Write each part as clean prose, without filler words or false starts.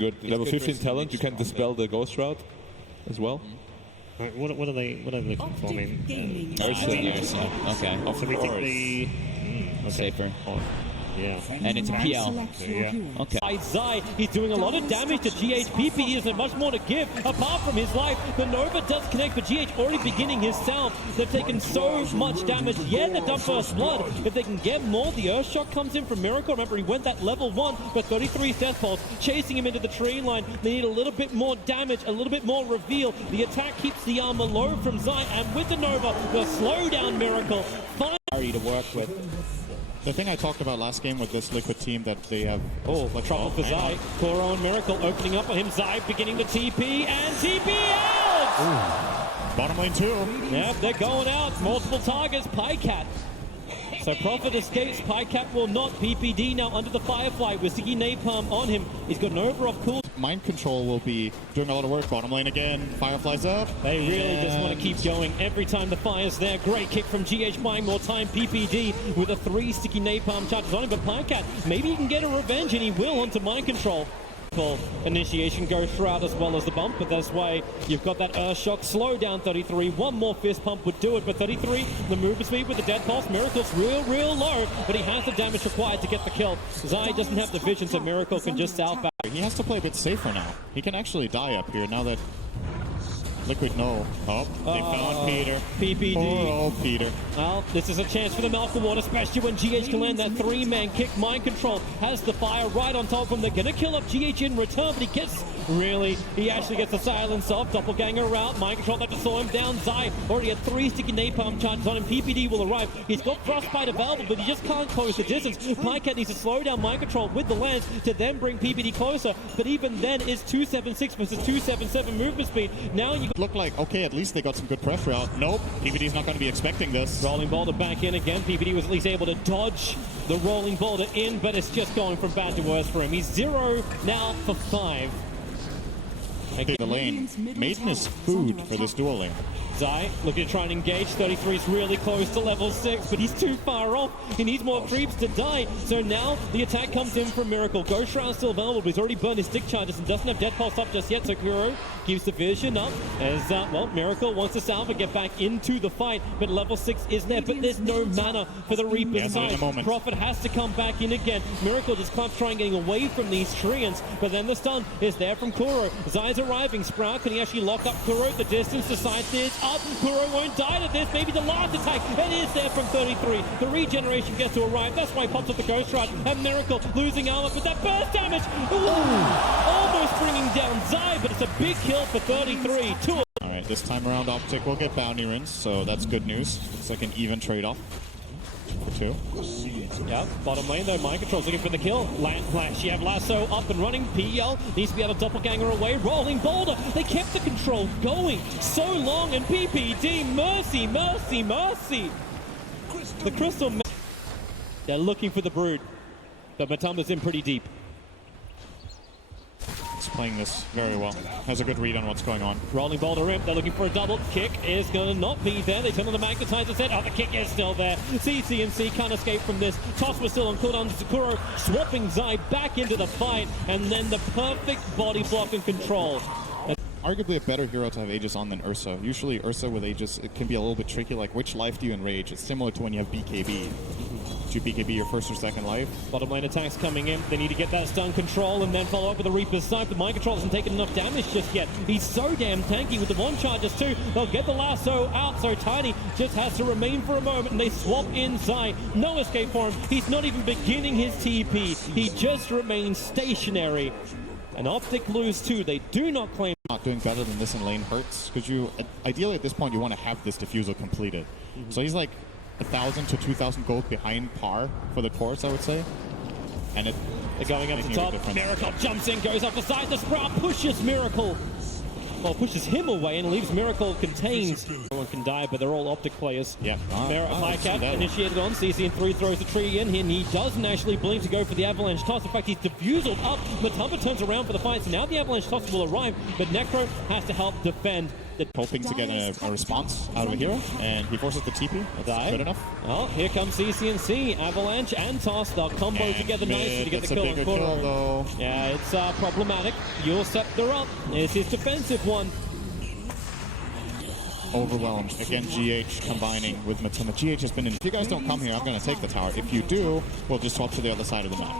good. Level 15 talent, you can dispel the Ghost Shroud as well. Right, what are they looking for? I mean, Ursa. Okay. so we take the okay. Safer. Yeah. And it's a PL. Yeah. Okay. Zai, he's doing a lot of damage to GH. PP isn't much more to give apart from his life. The Nova does connect, but GH already beginning his salve. They've taken so much damage. Yeah, they've done first blood. If they can get more, the Earth Shock comes in from Miracle. Remember, he went that level 1, but 33's Death Pulse, chasing him into the tree line. They need a little bit more damage, a little bit more reveal. The attack keeps the armor low from Zai, and with the Nova, the slowdown Miracle. Finally to work with. The thing I talked about last game with this Liquid team that they have... trouble for Zai. Koro and Miracle opening up on him. Zai beginning to TP, and TP out! Ooh. Bottom lane 2. Yep, they're going out. Multiple targets. Pycat. So Prophet escapes. Pycat will not. PPD now under the Firefly with Sticky Napalm on him. He's got an over-off cool. Mind control will be doing a lot of work. Bottom lane again. Firefly's up. They really just want to keep going every time the fire's there. Great kick from GH, buying more time. PPD with a 3 Sticky Napalm charges on him. But Pycat, maybe he can get a revenge, and he will onto Mind Control. Initiation goes throughout as well as the bump, but that's why you've got that Earth Shock. Slow down 33. One more fist pump would do it, but 33, the movement speed with the Dead Pulse. Miracle's real low, but he has the damage required to get the kill. Zai doesn't have the vision, so Miracle can just south back. He has to play a bit safer now. He can actually die up here now that Liquid no. Oh, they found Peter. PPD. Oh, Peter. Well, this is a chance for the Mouth of Water, especially when GH can land that 3-man kick. Mind Control has the fire right on top of him. They're going to kill up GH in return, but he actually gets the silence off. Doppelganger out. Mind Control had to slow him down. Zai already had 3 Sticky Napalm charges on him. PPD will arrive. He's got Frostbite available, but he just can't close the distance. Pycat needs to slow down Mind Control with the lance to then bring PPD closer, but even then it's 276 versus 277 movement speed. Now you look like, okay, at least they got some good pressure out. Nope, PPD's not going to be expecting this. Rolling Boulder back in again. PPD was at least able to dodge the Rolling Boulder in, but it's just going from bad to worse for him. He's 0 now for 5. Again, the lane. Maiden is food for this dual lane. Zai looking to try and engage. 33 is really close to level 6, but he's too far off. He needs more creeps to die. So now the attack comes in from Miracle. Ghost Shroud's still available, but he's already burned his stick charges and doesn't have Dead Pulse up just yet. So Kuro keeps the vision up as, Miracle wants to salve and get back into the fight, but level 6 is there, but there's no mana for the Reaper's side. Prophet has to come back in again. Miracle just can't try and getting away from these Treants, but then the stun is there from Kuro. Zai's arriving. Sprout, can he actually lock up Kuro? The distance, the side is up. Kuro won't die to this. Maybe the last attack. It is there from 33. The regeneration gets to arrive. That's why he pops up the Ghost Shroud. And Miracle losing armor, but that burst damage. Ooh, almost bringing down Zai, but it's a big kill for 33. All right, this time around OPTIC will get bounty runes, so that's good news. It's like an even trade-off. For 2. Yeah, bottom lane though, Mind Control's looking for the kill. Land Flash, you have Lasso up and running. PL needs to be able to doppelganger away. Rolling Boulder, they kept the control going so long, and PPD, mercy. The Crystal, they're looking for the Brood, but Matumba's in pretty deep. He's playing this very well. Has a good read on what's going on. Rolling Boulder in. They're looking for a double. Kick is going to not be there. They turn on the Magnetizer set. Oh, the kick is still there. CCNC can't escape from this. Toss was still on cooldown. Sakura swapping Zai back into the fight. And then the perfect body block and control. Arguably a better hero to have Aegis on than Ursa. Usually Ursa with Aegis, it can be a little bit tricky, like which life do you enrage? It's similar to when you have BKB. Do you BKB your first or second life? Bottom lane attacks coming in. They need to get that stun control and then follow up with the Reaper's Sight, but Mind Control hasn't taken enough damage just yet. He's so damn tanky with the 1 charges too. They'll get the lasso out, so Tiny just has to remain for a moment, and they swap in Zai. No escape for him. He's not even beginning his TP. He just remains stationary. And OPTIC lose too. They do not claim. Not doing better than this in lane hurts, because you ideally at this point you want to have this diffusal completed. So he's like 1,000 to 2,000 gold behind par for the course, I would say. And they're going up the top. Miracle jumps in, goes up the side. The Sprout pushes Miracle. Well, pushes him away and leaves Miracle contained. No one can die, but they're all OPTIC players. Yeah. Pycat initiated on. CCN3 throws the tree in here, and he doesn't actually blink to go for the Avalanche Toss. In fact, he's diffusal up. Matumba turns around for the fight, so now the Avalanche Toss will arrive, but Necro has to help defend. the hoping to get a response out of a hero, and he forces the TP. That's good enough. Oh, here comes CCNC, Avalanche and Toss. They'll combo And together nicely to get that's the a kill on bigger Kuro. kill, though. Yeah, it's problematic. Your Scepter up. It's his defensive one. Overwhelmed. Again, GH combining with Matuma. GH has been in. If you guys don't come here, I'm going to take the tower. If you do, we'll just swap to the other side of the map.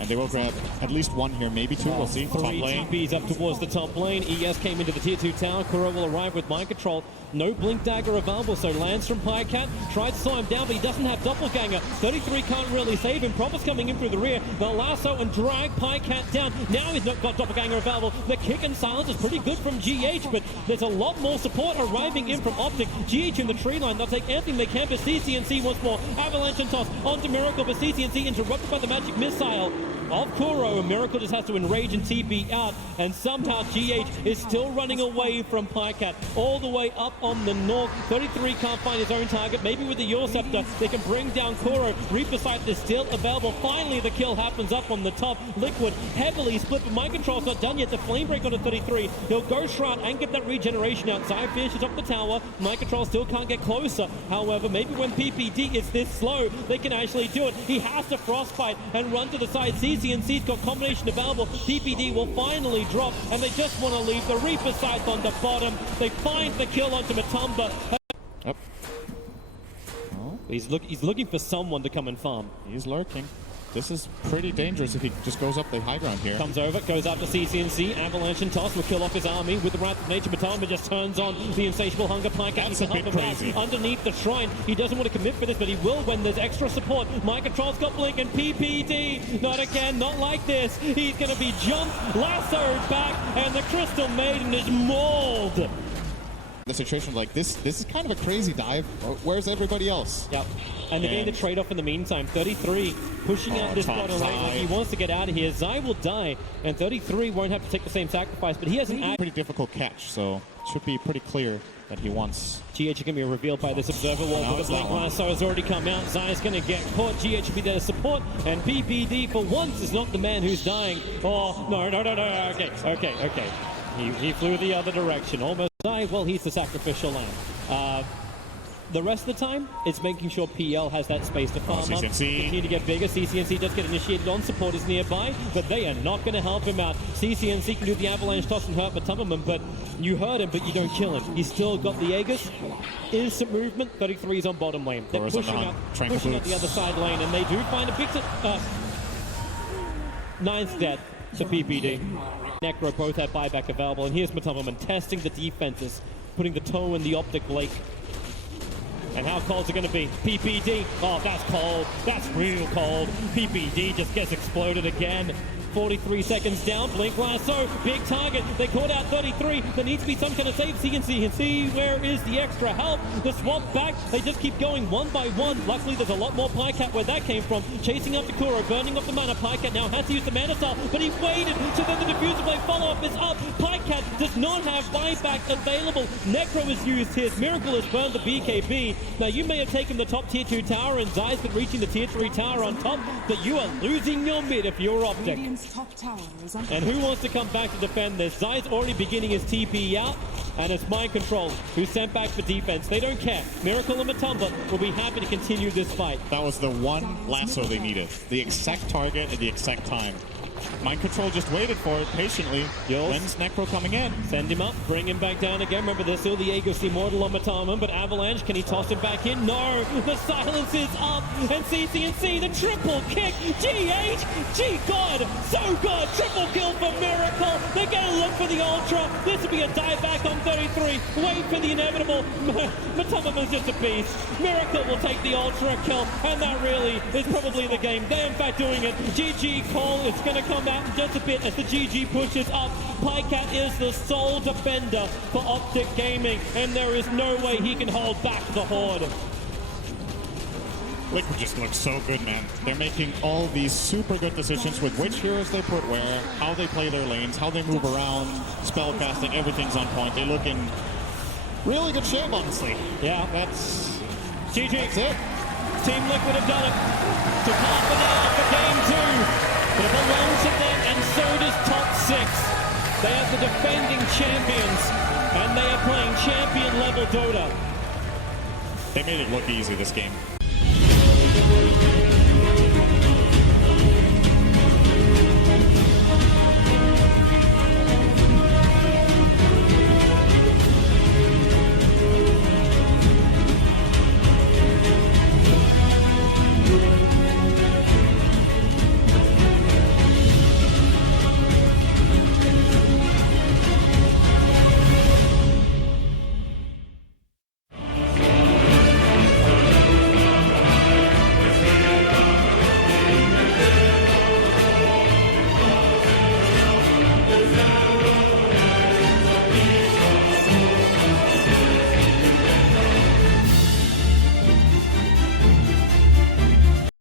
And they will grab at least one here, maybe two. We'll see. Top Three lane. TPs up towards the top lane. ES came into the tier 2 tower. Kuro will arrive with mind control. No blink dagger available, so lands from Pycat. Tries to slow him down, but he doesn't have doppelganger. 33 can't really save him. Prophet's coming in through the rear. They'll lasso and drag Pycat down. Now he's not got doppelganger available. The kick and silence is pretty good from GH, but there's a lot more support arriving in from OPTIC. GH in the tree line. They'll take anything they can, but CCNC once more. Avalanche and Toss onto Miracle, but CCNC interrupted by the magic missile of Kuro. Miracle just has to enrage and TP out, and somehow GH is still running away from Pycat all the way up on the north. 33 can't find his own target. Maybe with the Your Scepter they can bring down Kuro. Reaper Sight is still available. Finally the kill happens up on the top. Liquid heavily split, but mind control's not done yet. The flame break on a 33. He'll go Shroud and get that regeneration out. Zai finishes up the tower. Mind control still can't get closer. However, maybe when PPD is this slow, they can actually do it. He has to frostbite and run to the side. CCNC's got combination available. PPD will finally drop, and they just want to leave the Reaper Sight on the bottom. They find the kill onto Matumba. Up. He's looking for someone to come and farm. He's lurking. This is pretty dangerous if he just goes up the high ground here. Comes over, goes after CCNC. Avalanche and Toss will kill off his army with the Wrath of Nature. Matamba just turns on the insatiable hunger. Pycat That's a bit crazy. Underneath the shrine. He doesn't want to commit for this, but he will when there's extra support. Mind control's got blink, and PPD. Not again, not like this. He's going to be jumped, lassoed back, and the Crystal Maiden is mauled. The situation like this is kind of a crazy dive. Where's everybody else? Yep. And they're getting the trade-off in the meantime. 33 pushing out this bottom lane. Like he wants to get out of here. Zai will die, and 33 won't have to take the same sacrifice, but he has an pretty difficult catch, so it should be pretty clear that he wants. GH can be revealed by this observer wall, but the Blink Lasso has already come out. Zai is going to get caught. GH will be there to support, and PPD for once is not the man who's dying. Oh, no. Okay. He flew the other direction. Almost died. Well, he's the sacrificial lamb. The rest of the time, it's making sure PL has that space to farm up. Continue to get bigger. CCNC does get initiated on supporters nearby, but they are not going to help him out. CCNC can do the avalanche toss and hurt Matumberman, but you hurt him, but you don't kill him. He's still got the Aegis. Instant movement. 33 is on bottom lane. They're pushing out the other side lane, and they do find a big... ninth death to PPD. Necro both have buyback available, and here's Matumberman testing the defenses, putting the toe in the OPTIC lake. And how cold's it going to be? PPD. Oh, that's cold. That's real cold. PPD just gets exploded again. 43 seconds down. Blink Lasso. Big target. They caught out 33. There needs to be some kind of save. CNC. Where is the extra help? The swap back. They just keep going one by one. Luckily, there's a lot more Pycat where that came from. Chasing up to Kuro. Burning off the mana. Pycat now has to use the mana style, but he waited. So then the diffuser blade follow-up is up. Pycat does not have buyback available. Necro is used here. Miracle has burned the BKB. Now, you may have taken the top tier 2 tower, and Zai's been reaching the tier 3 tower on top, but you are losing your mid if you're OPTIC. And who wants to come back to defend this? Zai's already beginning his TP out, and it's Mind Control who's sent back for defense. They don't care. Miracle and Matumba will be happy to continue this fight. That was the one lasso they needed. The exact target at the exact time. Mind Control just waited for it patiently. When's Necro coming in? Send him up, bring him back down again. Remember, there's still the Aegis Immortal on Matama, but Avalanche, can he toss him back in? No! The silence is up, and CCNC, the triple kick! GH! G-God! So good! Triple kill for Miracle! They're gonna look for the Ultra! This will be a dive back on 33! Wait for the inevitable! Matama's just a beast! Miracle will take the Ultra kill, and that really is probably the game. They're in fact doing it. GG Cole is gonna come out in just a bit as the GG pushes up. Pycat is the sole defender for OPTIC Gaming, and there is no way he can hold back the Horde. Liquid just looks so good, man. They're making all these super good decisions with which heroes they put where, how they play their lanes, how they move around, spell casting, everything's on point. They look in really good shape, honestly. Yeah, that's GG. That's it. Team Liquid have done it. Took half an hour for game 2. But it belongs to them, and so does top 6. They are the defending champions. And they are playing champion level Dota. They made it look easy this game.